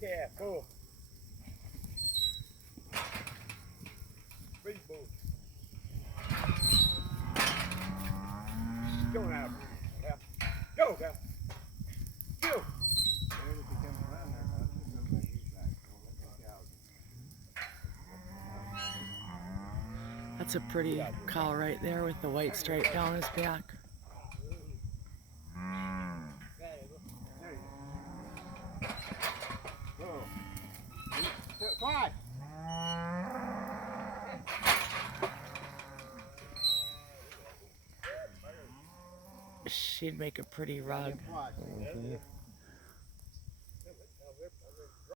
calf, bull. Big bull. Go now, calf. Go, calf. Go. That's a pretty cow right there with the white stripe down his back. Quiet. She'd make a pretty rug.